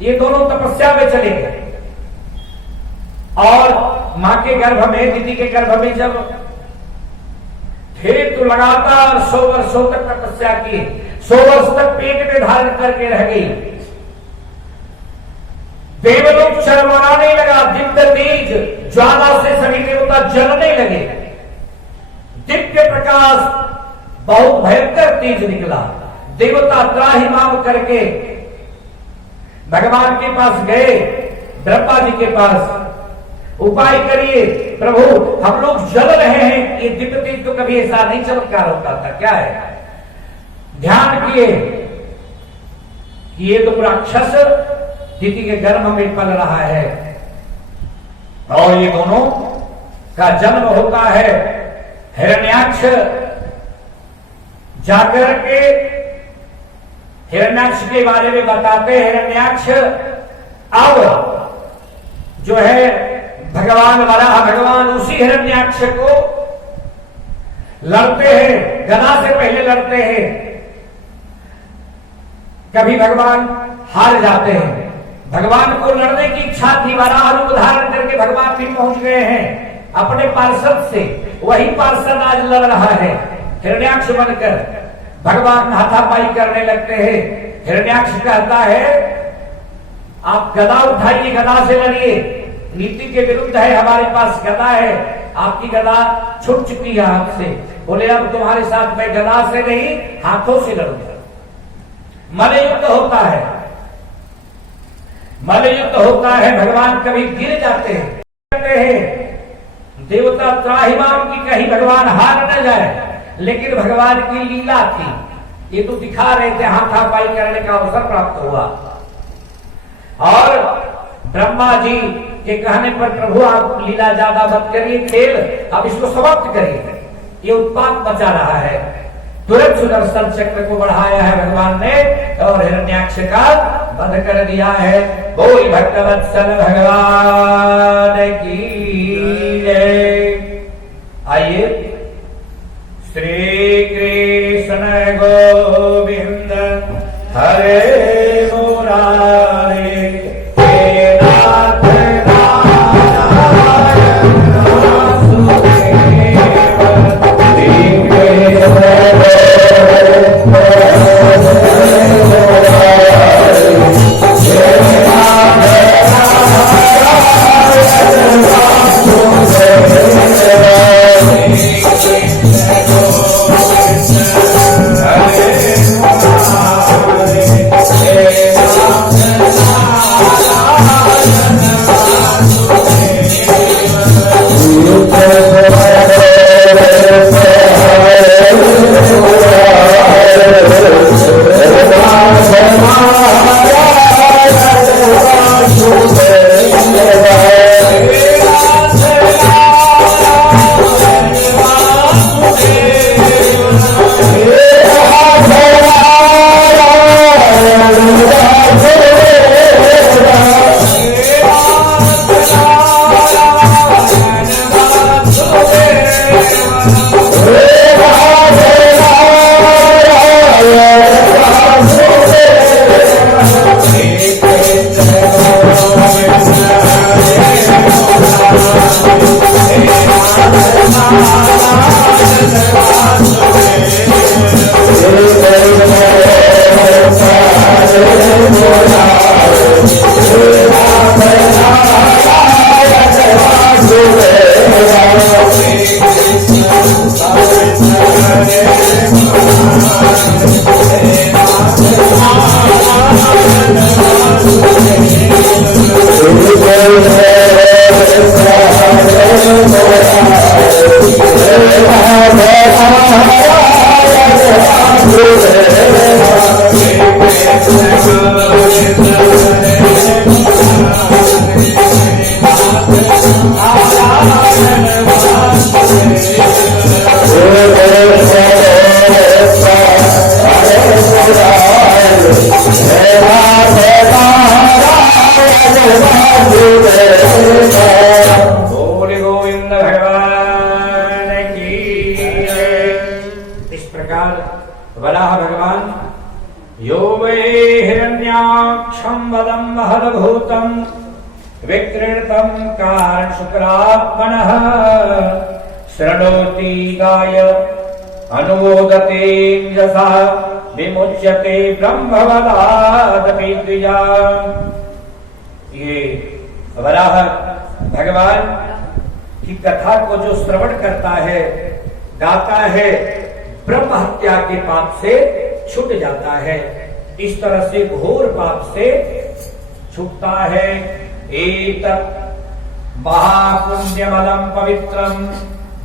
ये दोनों तपस्या में चले गए और मां के गर्भ में, दीदी के गर्भ में जब थे तो लगातार 100 वर्षों तक तपस्या की, 100 वर्ष तक पेट में धारण करके रह गई। देवलोक शर्माने लगा, दिव्य तेज ज्वाला से सभी देवता जलने लगे, दिव्य प्रकाश बहुत भयंकर तेज निकला। देवता त्राहिमाम करके भगवान के पास गए, ब्रह्मा जी के पास, उपाय करिए प्रभु, हम लोग जल रहे हैं। ये दिव्य तेज तो कभी ऐसा नहीं चमत्कार होता था, क्या है? ध्यान किए कि ये तो राक्षस दीदी के गर्भ में पल रहा है और ये दोनों का जन्म होता है। हिरण्याक्ष जाकर के हिरण्याक्ष के बारे में बताते हैं। हिरण्याक्ष अब जो है भगवान वराह भगवान उसी हिरण्याक्ष को लड़ते हैं, गदा से पहले लड़ते हैं। कभी भगवान हार जाते हैं, भगवान को लड़ने की इच्छा थी, वराह रूप धारण करके भगवान फिर पहुंच गए हैं अपने पार्षद से। वही पार्षद आज लड़ रहा है हिरण्याक्ष बनकर। भगवान हाथापाई करने लगते हैं। हिरण्याक्ष कहता है आप गदा उठाइए, गदा से लड़िए, नीति के विरुद्ध है, हमारे पास गदा है, आपकी गदा छूट चुकी है हाथ से। बोले अब तुम्हारे साथ मैं गदा से नहीं हाथों से लड़ूंगा। मल्लयुद्ध होता है, मल्लयुद्ध होता है। भगवान कभी गिर जाते हैं, देवता त्राहिमाम की कहीं भगवान हार न जाए, लेकिन भगवान की लीला थी। ये तो दिखा रहे थे, हाथापाई करने का अवसर प्राप्त हुआ। और ब्रह्मा जी के कहने पर प्रभु आप लीला ज्यादा मत करिए, खेल अब इसको समाप्त करिए, ये उत्पात मचा रहा है। तुरंत सुदर्शन चक्र को बढ़ाया है भगवान ने और हिरण्याक्ष का वध कर दिया है। बोल भक्तवत्सल भगवान की जय। आइए श्री कृष्ण गोविंद हरे मुरारे, हे नाथ यो वै हिरण्याक्षं वदं महद्भूतं विक्रीडितं कारणशुक्रात्मनः शृणोति गाय अनुमोदते यसा विमुच्यते ब्रह्मवदादपि द्विजा। ये वराह भगवान की कथा को जो श्रवण करता है, गाता है, ब्रह्म हत्या के पाप से छूट जाता है। इस तरह से घोर पाप से छूटता है। एतत् महापुण्यमलं पवित्रं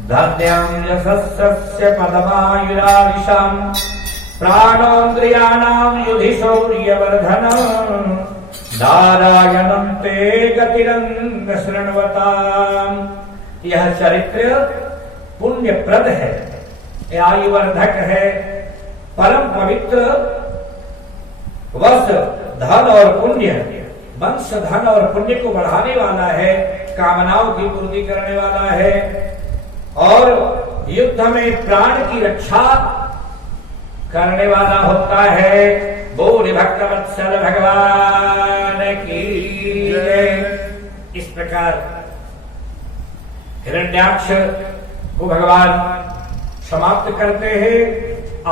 धन्यं यशस्य पदमायुराविषं प्राणोन्द्रियाणां युधि शौर्यवर्धनम् नारायणं ते गतिरंग शृण्वताम्। यह चरित्र पुण्यप्रद है, आयुवर्धक है, परम पवित्र वंश धन और पुण्य, वंश धन और पुण्य को बढ़ाने वाला है, कामनाओं की पूर्ति करने वाला है और युद्ध में प्राण की रक्षा करने वाला होता है। बोल भक्तवत्सल भगवान की जय। इस प्रकार हिरण्याक्ष को भगवान समाप्त करते हैं।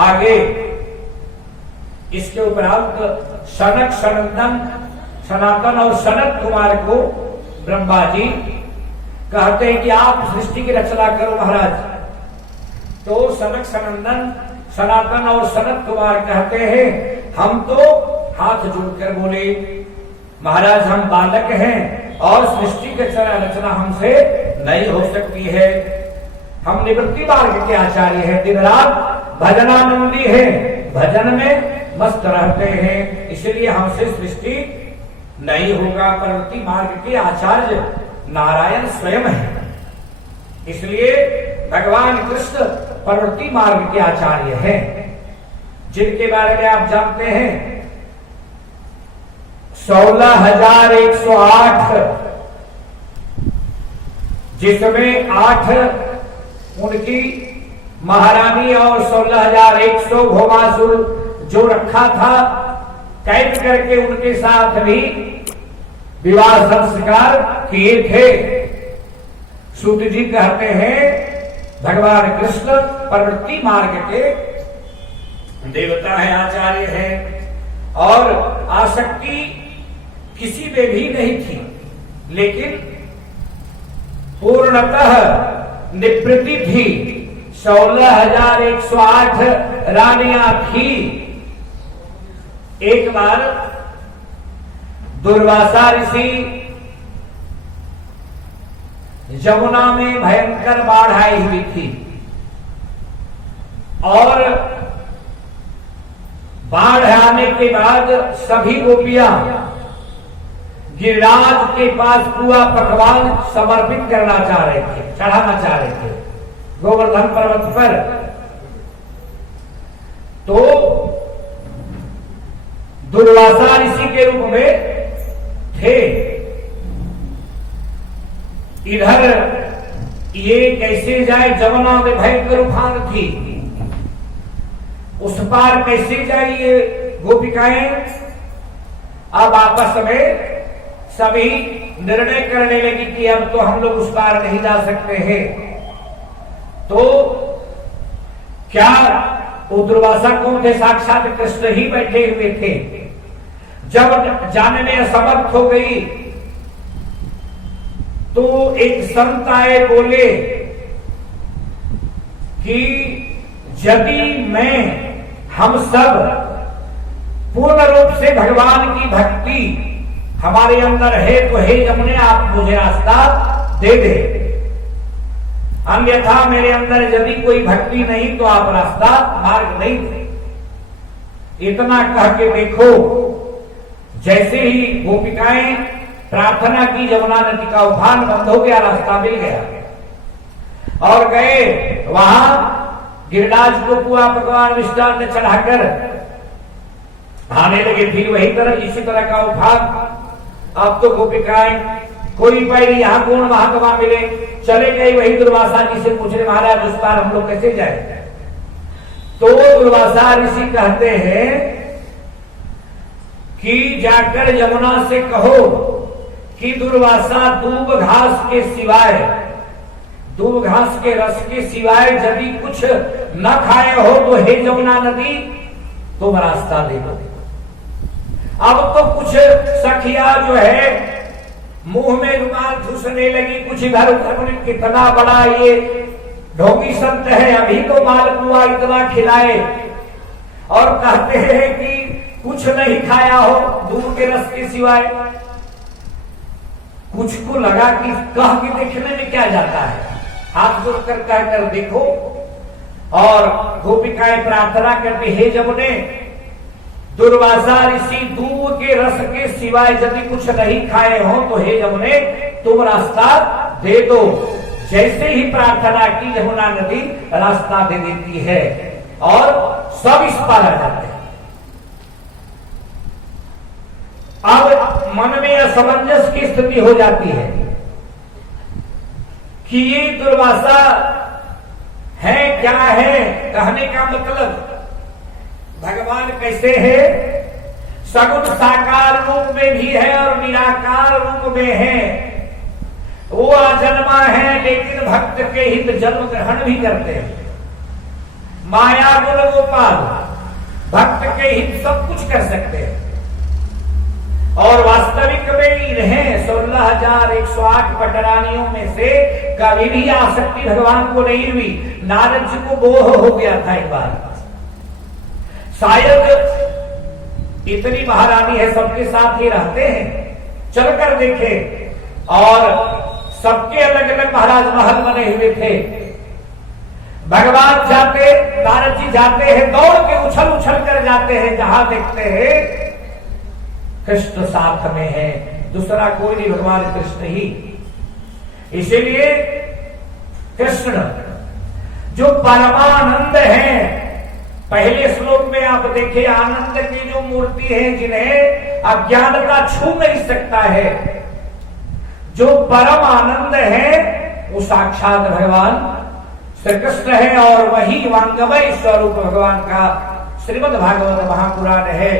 आगे इसके उपरांत सनक सनंदन सनातन और सनत कुमार को ब्रह्मा जी कहते हैं कि आप सृष्टि की रचना करो महाराज। तो सनक सनंदन सनातन और सनत कुमार कहते हैं हम तो हाथ जोड़कर बोले महाराज हम बालक हैं और सृष्टि की रचना हमसे नहीं हो सकती है। हम निवृत्ति मार्ग के आचार्य हैं, दिन रात भजनानंदी हैं, भजन में मस्त रहते हैं, इसलिए हमसे सृष्टि नहीं होगा। प्रवृत्ति मार्ग के आचार्य नारायण स्वयं है, इसलिए भगवान कृष्ण प्रवृत्ति मार्ग के आचार्य हैं, जिनके बारे में आप जानते हैं 16,108, जिसमें 8 उनकी महारानी और 16,100 भौमासुर जो रखा था, कैद करके उनके साथ भी विवाह संस्कार किए थे। सूत जी कहते हैं भगवान कृष्ण प्रवृत्ति मार्ग के देवता है, आचार्य है और आसक्ति किसी में भी नहीं थी, लेकिन पूर्णतः निवृत्ति थी। 16,108 रानियां थी। एक बार दुर्वासा ऋषि यमुना में भयंकर बाढ़ आई हुई थी और बाढ़ आने के बाद सभी गोपियां गिरिराज के पास पुआ पकवान समर्पित करना चाह रहे थे, चढ़ाना चाह रहे थे गोवर्धन पर्वत पर। तो दुर्वासा ऋषि के रूप में थे। इधर ये कैसे जाए, जमुना में भयंकर उफान थी, उस पार कैसे जाए ये गोपिकाएं। अब आपस में सभी निर्णय करने लगी कि अब तो हम लोग उस पार नहीं जा सकते हैं। तो क्या वो दुर्वासा कौन थे? साक्षात कृष्ण ही बैठे हुए थे। जब जाने में असमर्थ हो गई तो एक संत आए, बोले कि यदि हम सब पूर्ण रूप से भगवान की भक्ति हमारे अंदर है तो हे यमुने आप मुझे रास्ता दे दे, अन्यथा मेरे अंदर यदि कोई भक्ति नहीं तो आप रास्ता मार्ग नहीं दे। इतना कह के देखो, जैसे ही गोपिकाएं प्रार्थना की, यमुना नदी का उफान बंद हो गया, रास्ता मिल गया और गए वहां गिरिराज को पुआ पकवान मिष्टान में चढ़ाकर आने लगे। फिर वही तरह इसी तरह का उफान। अब तो गोपिकाएं कोई पैर यहाँ गुण वहां वहां मिले, चले गए वही दुर्वासा जी से पूछने महाराज उस पार हम लोग कैसे जाए। तो दुर्वासा ऋषि कहते हैं कि जाकर यमुना से कहो कि दुर्वासा दूब घास के सिवाय, दूब घास के रस के सिवाय यदि कुछ न खाए हो तो हे यमुना नदी तुम रास्ता दे दो। अब तो कुछ सखिया जो है मुंह में रुमाल ठूसने लगी, कुछ इधर उधर, कितना बड़ा ये ढोंगी संत है, अभी तो मालपुआ इतना खिलाए और कहते हैं कि कुछ नहीं खाया हो दूध के रस के सिवाय। कुछ को लगा कि कह के देखने में क्या जाता है, हाथ जोड़कर कहकर देखो। और गोपिकाएं प्रार्थना करती, हे जमुने दुर्वासा ऋषि दूध के रस के सिवाय यदि कुछ नहीं खाए हो तो हे यमुने तुम रास्ता दे दो। जैसे ही प्रार्थना की यमुना नदी रास्ता दे देती है और सब इस पार आ जाते हैं। अब मन में असमंजस की स्थिति हो जाती है कि ये दुर्वासा है क्या है, कहने का मतलब भगवान कैसे है, सगुण साकार रूप में भी है और निराकार रूप में है। वो अजन्मा है लेकिन भक्त के हित जन्म ग्रहण भी करते हैं। माया गुण गोपाल भक्त के हित सब कुछ कर सकते हैं और वास्तविक में इन्हें 16,108 पटरानियों में से कभी भी आसक्ति भगवान को नहीं हुई। नारद जी को मोह हो गया था एक बार, शायद इतनी महारानी है सबके साथ ही रहते हैं, चलकर देखे और सबके अलग अलग महाराज महल बने हुए थे। भगवान जाते, नारद जी जाते हैं, दौड़ के उछल उछल कर जाते हैं, जहां देखते हैं कृष्ण साथ में है, दूसरा कोई नहीं, भगवान कृष्ण ही। इसीलिए कृष्ण जो परमानंद है, पहले श्लोक में आप देखिए आनंद की जो मूर्ति है जिन्हें अज्ञानता छू नहीं सकता है, जो परम आनंद है वो साक्षात भगवान श्री कृष्ण है और वही वांगमय स्वरूप भगवान का श्रीमद् भागवत महापुराण है।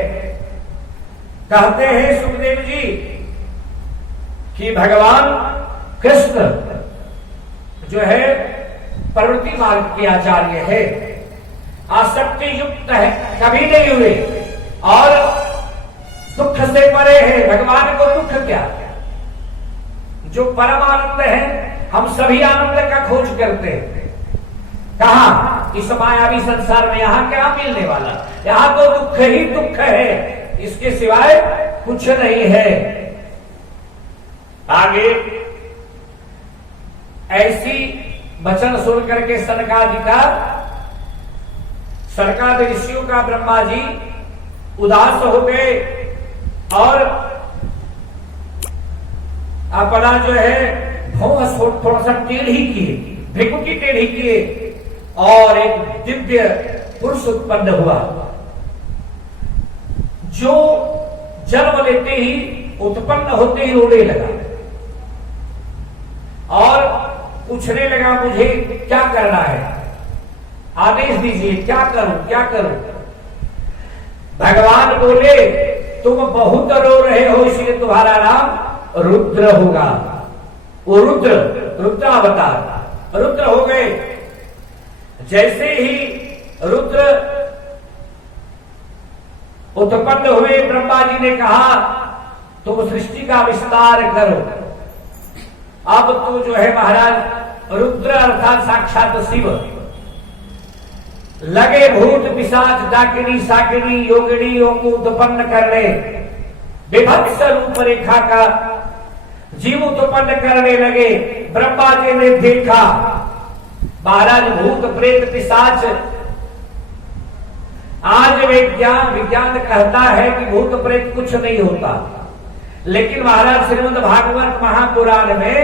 कहते हैं सुखदेव जी कि भगवान कृष्ण जो है प्रवृत्ति मार्ग के आचार्य है, आसक्ति युक्त है, कभी नहीं हुए और दुख से परे है। भगवान को दुख क्या, जो परम आनंद है, हम सभी आनंद का खोज करते हैं। कहा इस मायावी संसार में, यहां क्या मिलने वाला, यहां तो दुख ही दुख है, इसके सिवाय कुछ नहीं है। आगे ऐसी वचन सुन करके सनकादि ऋषियों का ब्रह्मा जी उदास हो गए और अपना जो है भौंस थोड़ा सा टेढ़ी किए, भ्रिकुटी टेढ़ी किए और एक दिव्य पुरुष उत्पन्न हुआ जो जन्म लेते ही उत्पन्न होते ही रोने लगा और पूछने लगा मुझे क्या करना है, आदेश दीजिए, क्या करूं क्या करूं। भगवान बोले तुम बहुत रो रहे हो इसलिए तुम्हारा नाम रुद्र होगा। वो रुद्र अवतार रुद्र हो गए। जैसे ही रुद्र उत्पन्न हुए, ब्रह्मा जी ने कहा तुम सृष्टि का विस्तार करो। अब तो जो है महाराज रुद्र अर्थात साक्षात शिव लगे भूत पिशाच डाकिनी साकिनी योगिनियों को उत्पन्न करने, विभत्स रूप रेखा का जीव उत्पन्न करने लगे। ब्रह्मा जी ने देखा महाराज भूत प्रेत पिशाच, आज विज्ञान कहता है कि भूत प्रेत कुछ नहीं होता, लेकिन महाराज श्रीमद् भागवत महापुराण में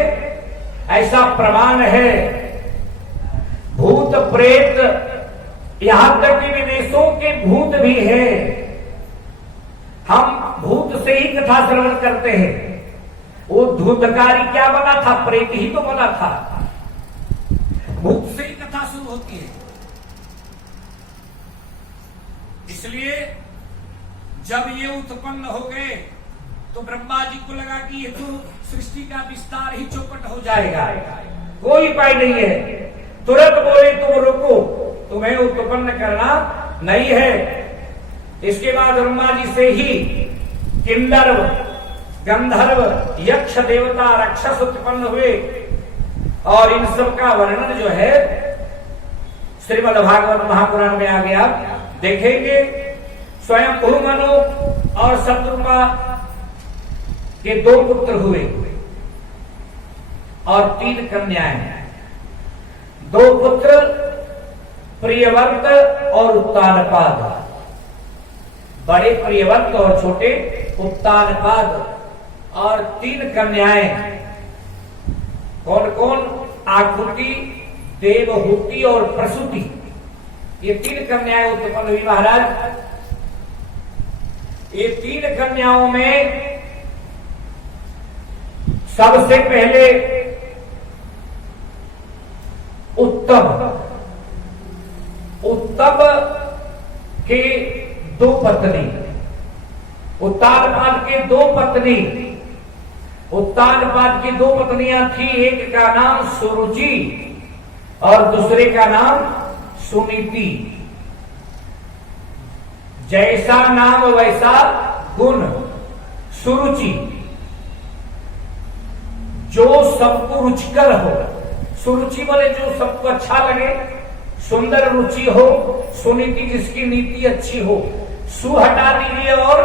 ऐसा प्रमाण है। भूत प्रेत यहां तक कि विदेशों के भूत भी हैं। हम भूत से ही कथा श्रवण करते हैं। वो धूतकारी क्या बना था, प्रेत ही तो बना था। भूत से ही कथा शुरू होती है। इसलिए जब ये उत्पन्न हो गए तो ब्रह्मा जी को लगा कि ये तो सृष्टि का विस्तार ही चौपट हो जाएगा, कोई उपाय नहीं है। तुरंत बोले तुम रुको, तुम्हें उत्पन्न करना नहीं है। इसके बाद ब्रह्मा जी से ही किन्नर, गंधर्व, यक्ष, देवता, राक्षस उत्पन्न हुए और इन सब का वर्णन जो है श्रीमद् भागवत महापुराण में आ गया। देखेंगे स्वयं मनु और शत्रुपा के 2 पुत्र हुए और 3 कन्याएं। 2 पुत्र प्रियव्रत और उत्तानपाद, बड़े प्रियव्रत और छोटे उत्तानपाद, और 3 कन्याएं। कौन कौन? आकुति, देवहूति और प्रसूति, ये 3 कन्याएं उत्पन्न हुई महाराज। ये 3 कन्याओं में सबसे पहले उत्तम के 2 पत्नी, उत्तानपाद के 2 पत्नी, उत्तानपाद की 2 पत्नियां थी। एक का नाम सुरुचि और दूसरे का नाम सुनीति। जैसा नाम वैसा गुण। सुरुचि जो सबको रुचिकर हो, सुरुचि बोले जो सबको अच्छा लगे, सुंदर रुचि हो। सुनीति जिसकी नीति अच्छी हो। सु हटा दीजिए और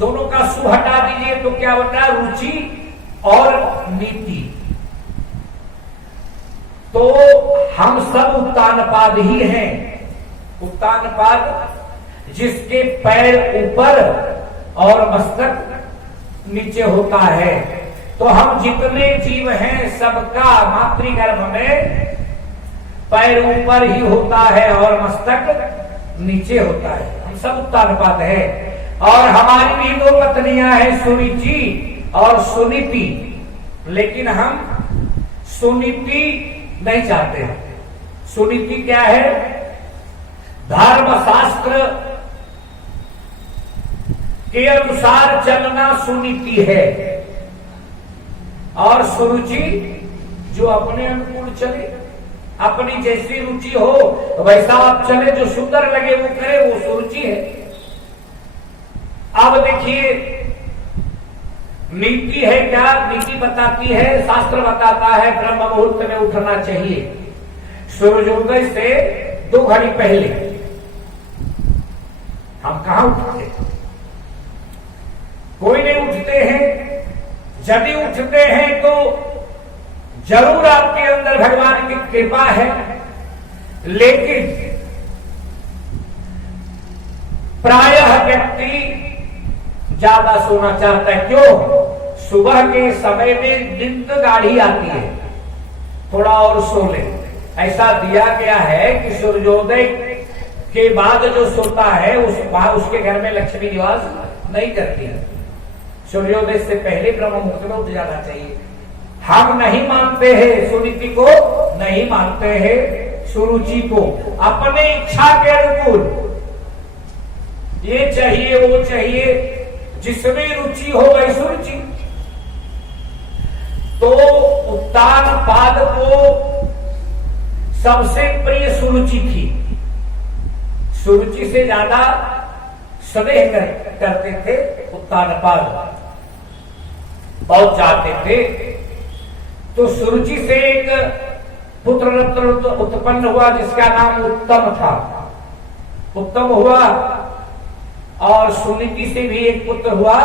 दोनों का सु हटा दीजिए तो क्या बता? रुचि और नीति। तो हम सब उत्तानपाद ही हैं। उत्तानपाद जिसके पैर ऊपर और मस्तक नीचे होता है। तो हम जितने जीव हैं सबका मातृगर्भ में पैर ऊपर ही होता है और मस्तक नीचे होता है। हम सब उत्तानपाद है। और हमारी भी 2 पत्नियां हैं, सुरुचि और सुनीति। लेकिन हम सुनीति नहीं चाहते। सुनीति क्या है? धर्मशास्त्र के अनुसार चलना सुनीति है। और सुरुचि जो अपने अनुकूल चले, अपनी जैसी रुचि हो वैसा आप चले, जो सुंदर लगे वो करे, वो सुरुचि है। अब देखिए नीति है क्या? नीति बताती है, शास्त्र बताता है ब्रह्म मुहूर्त में उठना चाहिए। सूर्योदय से 2 घड़ी पहले। हम कहां उठते? कोई नहीं उठते हैं। यदि उठते हैं तो जरूर आपके अंदर भगवान की कृपा है। लेकिन प्रायः व्यक्ति ज्यादा सोना चाहता है। क्यों? सुबह के समय में नींद गाढ़ी आती है, थोड़ा और सो ले। ऐसा दिया गया है कि सूर्योदय के बाद जो सोता है उसके घर में लक्ष्मी निवास नहीं करती है। सूर्योदय से पहले ब्रह्म मुहूर्त में उठ जाना चाहिए। हम नहीं मानते हैं सुनीति को, नहीं मानते हैं सुरुचि को। अपने इच्छा के अनुकूल ये चाहिए वो चाहिए, जिसमें रुचि हो वही सुरुचि। तो उत्तानपाद को सबसे प्रिय सुरुचि थी। सुरुचि से ज्यादा स्नेह करते थे उत्तानपाद, बहुत चाहते थे। तो सुरुचि से एक पुत्र रत्न उत्पन्न हुआ जिसका नाम उत्तम था। उत्तम हुआ। और सुनीति से भी एक पुत्र हुआ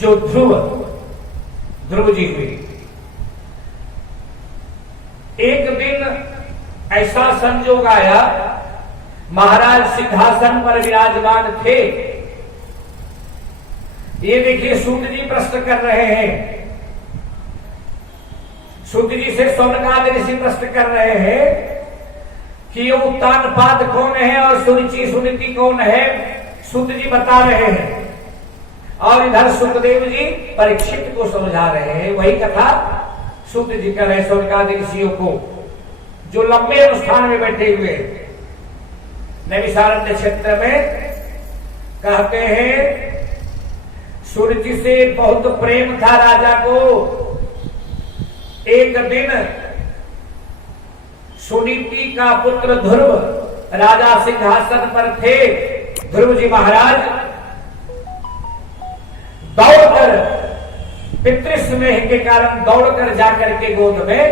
जो ध्रुव जी हुए। एक दिन ऐसा संजोग आया, महाराज सिंहासन पर विराजमान थे। ये देखिए सूत जी प्रश्न कर रहे हैं। सूत जी से सौनकादि ऋषि प्रश्न कर रहे हैं कि ये उत्तानपाद कौन है और सुरुचि सुनीति कौन है। सूत जी बता रहे हैं और इधर सुखदेव जी परीक्षित को समझा रहे हैं। वही कथा सूत जी कर रहे सौनकादि ऋषियों को, जो लंबे अनुष्ठान में बैठे हुए नैमिषारण्य क्षेत्र में कहते हैं सुरुचि से बहुत प्रेम था राजा को। एक दिन सुनीति का पुत्र ध्रुव राजा सिंहासन पर थे। ध्रुव जी महाराज दौड़कर पितृस्नेह के कारण दौड़कर जाकर के गोद में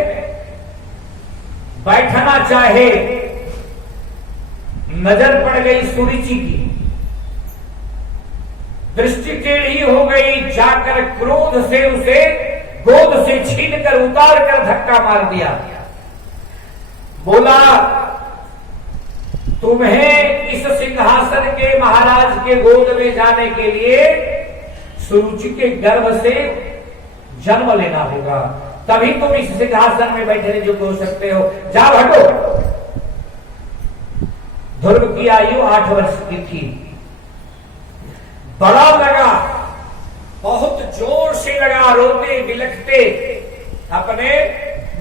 बैठना चाहे, नजर पड़ गई सुरुचि की, दृष्टि टेढ़ी हो गई, जाकर क्रोध से उसे गोद से छीनकर उतार कर धक्का मार दिया। बोला तुम्हें इस सिंहासन के महाराज के गोद में जाने के लिए सुरुचि के गर्भ से जन्म लेना होगा, तभी तुम इस सिंहासन में बैठने योग्य हो सकते हो। जा हटो। ध्रुव की आयु 8 वर्ष की थी। बड़ा लगा, बहुत जोर से लगा, रोते बिलखते अपने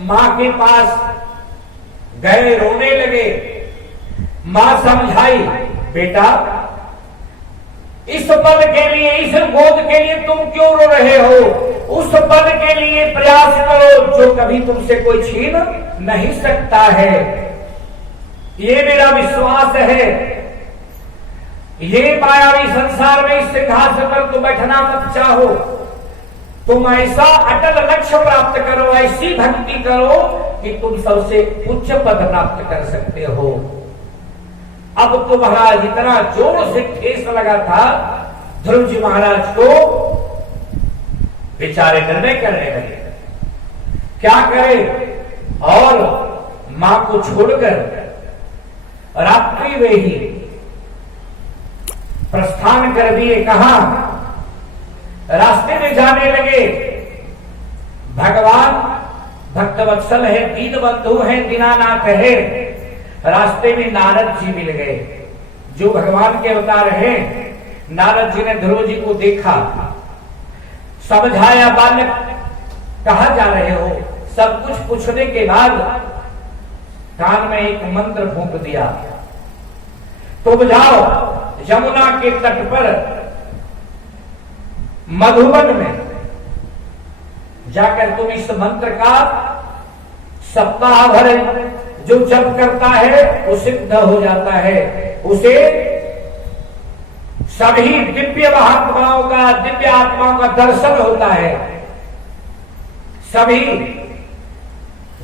मां के पास गए, रोने लगे। मां समझाई, बेटा इस पद के लिए, इस गोद के लिए तुम क्यों रो रहे हो? उस पद के लिए प्रयास करो जो कभी तुमसे कोई छीन नहीं सकता है। ये मेरा विश्वास है। ये मायावी संसार में इस सिंहासन पर तुम बैठना मत चाहो। तुम ऐसा अटल लक्ष्य प्राप्त करो, ऐसी भक्ति करो कि तुम सबसे उच्च पद प्राप्त कर सकते हो। अब तुम्हारा जितना जोर से ठेस लगा था, ध्रुव जी महाराज को बेचारे निर्णय करने लगे क्या करें, और मां को छोड़कर रात्रि में ही प्रस्थान कर दिए। कहां? रास्ते में जाने लगे। भगवान भक्तवत्सल है, दीन बंधु है, दीनानाथ है। रास्ते में नारद जी मिल गए जो भगवान के अवतार हैं। नारद जी ने ध्रुव जी को देखा, समझाया, बालक कहां जा रहे हो? सब कुछ पूछने के बाद कान में एक मंत्र फूंक दिया, तुम जाओ यमुना के तट पर मधुबन में जाकर तुम इस मंत्र का सप्ताह भर जो जप करता है वो सिद्ध हो जाता है। उसे सभी दिव्य महात्माओं का, दिव्य आत्माओं का दर्शन होता है। सभी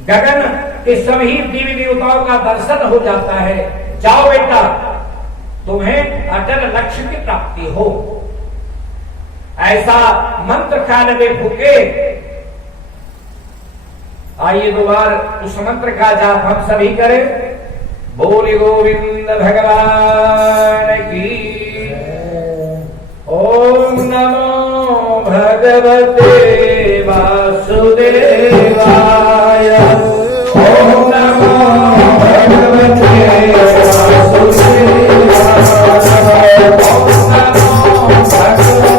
गगन के सभी देवी देवताओं का दर्शन हो जाता है। जाओ बेटा, तुम्हें अटल लक्ष्य की प्राप्ति हो। ऐसा मंत्र कान में फूके। आइए दोबार उस मंत्र का जाप हम सभी करें। बोले गोविंद भगवान की। ओम नमो भगवते वासुदेवाय। ओम नमो भगवते वासुदेवाय। ओम नमो भगवते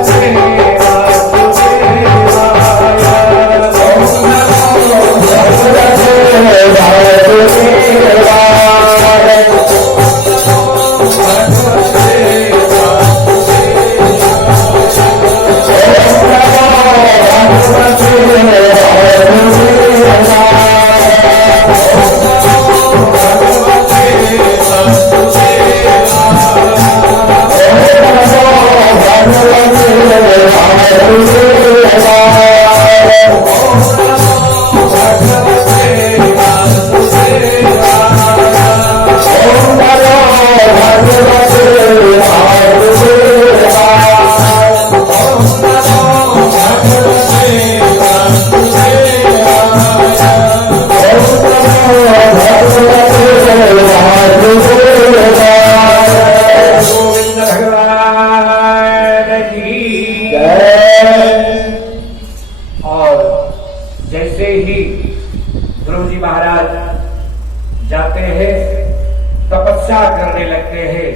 करने लगते हैं।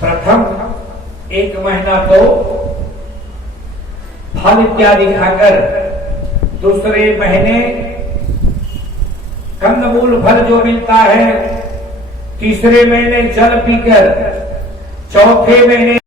प्रथम 1 महीना तो फल इत्यादि खाकर, दूसरे महीने कंदमूल फल जो मिलता है, तीसरे महीने जल पीकर, चौथे महीने